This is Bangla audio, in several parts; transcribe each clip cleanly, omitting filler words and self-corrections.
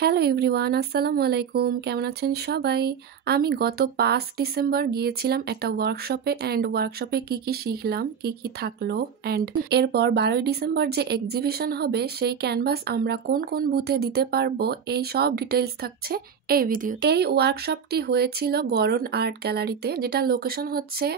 হ্যালো এভরিওয়ান, আসসালামু আলাইকুম। কেমন আছেন সবাই? আমি গত ৫ ডিসেম্বর গিয়েছিলাম একটা ওয়ার্কশপে অ্যান্ড ওয়ার্কশপে কি শিখলাম, কি থাকলো অ্যান্ড এরপর ১২ই ডিসেম্বর যে এক্সিবিশন হবে সেই ক্যানভাস আমরা কোন বুথে দিতে পারবো, এই সব ডিটেলস থাকছে এই ভিডিও। এই ওয়ার্কশপটি হয়েছিল গড়ন আর্ট গ্যালারিতে, যেটা লোকেশন হচ্ছে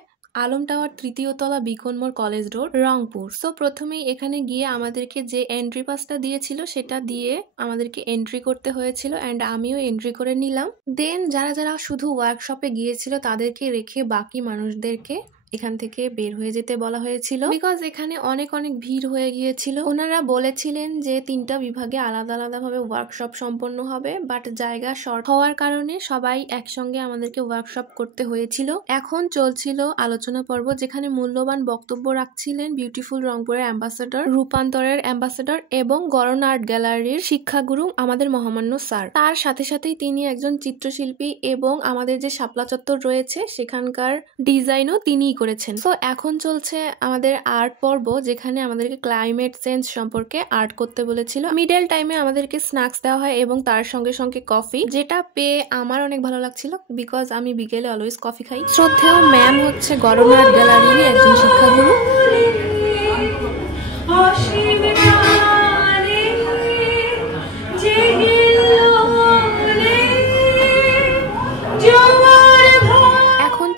আলম টাওয়ার ৩য় তলা, বিকনমোড়, কলেজ রোড, রংপুর। সো প্রথমেই এখানে গিয়ে আমাদেরকে যে এন্ট্রি পাসটা দিয়েছিল সেটা দিয়ে আমাদেরকে এন্ট্রি করতে হয়েছিল অ্যান্ড আমিও এন্ট্রি করে নিলাম। দেন যারা শুধু ওয়ার্কশপে গিয়েছিল তাদেরকে রেখে বাকি মানুষদেরকে এখান থেকে বের হয়ে যেতে বলা হয়েছিল, বিকজ এখানে অনেক ভিড় হয়ে গিয়েছিল। ওনারা বলেছিলেন যে ৩টা বিভাগে আলাদা ভাবে ওয়ার্কশপ সম্পন্ন হবে, বাট জায়গা শর্ট হওয়ার কারণে সবাই একসঙ্গে আমাদেরকে ওয়ার্কশপ করতে হয়েছিল। এখন চলছিল আলোচনা পর্ব, যেখানে মূল্যবান বক্তব্য রাখছিলেন বিউটিফুল রংপুরের অ্যাম্বাসেডর, রূপান্তরের অ্যাম্বাসেডর এবং গড়ন আর্ট গ্যালারির শিক্ষাগুরু আমাদের মহামান্য স্যার। তার সাথেই তিনি একজন চিত্রশিল্পী এবং আমাদের যে শাপলা চত্বর রয়েছে সেখানকার ডিজাইনও তিনিই করেছেন। সো এখন চলছে আমাদের আর্ট পর্ব, যেখানে আমাদেরকে ক্লাইমেট চেঞ্জ সম্পর্কে আর্ট করতে বলেছিল। মিডল টাইমে আমাদেরকে স্ন্যাক্স দেওয়া হয় এবং তার সঙ্গে কফি, যেটা পেয়ে আমার অনেক ভালো লাগছিল, বিকজ আমি বিকেলে অলওয়েজ কফি খাই। শ্রদ্ধেয় ম্যাম হচ্ছে গড়ন আর্ট গ্যালারির একজন শিক্ষাগুরু।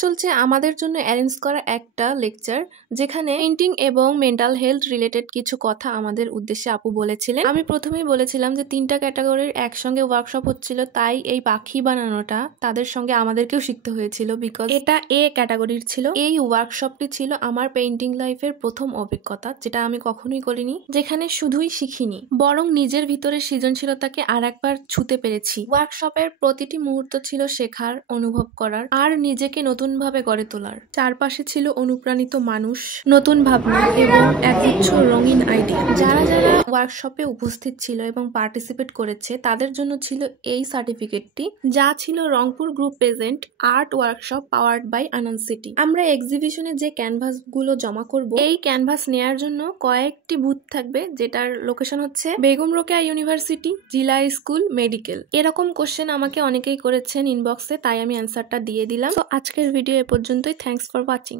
চলছে আমাদের জন্য অ্যারেঞ্জ করা একটা লেকচার, যেখানে পেইন্টিং এবং মেন্টাল হেলথ রিলেটেড কিছু কথা আমাদের উদ্দেশ্যে আপু বলেছিলেন। আমি প্রথমেই বলেছিলাম যে 3টা ক্যাটাগরির একসঙ্গে ওয়ার্কশপ হচ্ছিল, তাই এই পাখি বানানোটা তাদের সঙ্গে আমাদেরকেও শিখতে হয়েছিল, বিকজ এটা এ ক্যাটাগরির ছিল। এই ওয়ার্কশপটি ছিল আমার পেইন্টিং লাইফের প্রথম অভিজ্ঞতা, যেটা আমি কখনোই করিনি, যেখানে শুধুই শিখিনি বরং নিজের ভিতরে সৃজনশীলতাকে আর একবার ছুতে পেরেছি। ওয়ার্কশপের প্রতিটি মুহূর্ত ছিল শেখার, অনুভব করার আর নিজেকে নতুন ভাবে গড়ে তোলার। চারপাশে ছিল অনুপ্রাণিত মানুষ, নতুন ভাবনা এবং একগুচ্ছ রঙিন আইডিয়া। যারা ওয়ার্কশপে উপস্থিত ছিল এবং পার্টিসিপেট করেছে তাদের জন্য ছিল এই সার্টিফিকেটটি, যা ছিল Rangpur group present art workshop powered by Anand city. আমরা এক্সিবিশনে যে ক্যানভাস গুলো জমা করব, এই ক্যানভাস নেয়ার জন্য কয়েকটি বুথ থাকবে, যেটার লোকেশন হচ্ছে বেগম রোকেয়া ইউনিভার্সিটি, জিলা স্কুল, মেডিকেল। এরকম কোশ্চেন আমাকে অনেকেই করেছেন ইনবক্সে, তাই আমি অ্যান্সারটা দিয়ে দিলাম। তো আজকের ভিডিও এ পর্যন্তই। Thanks for watching.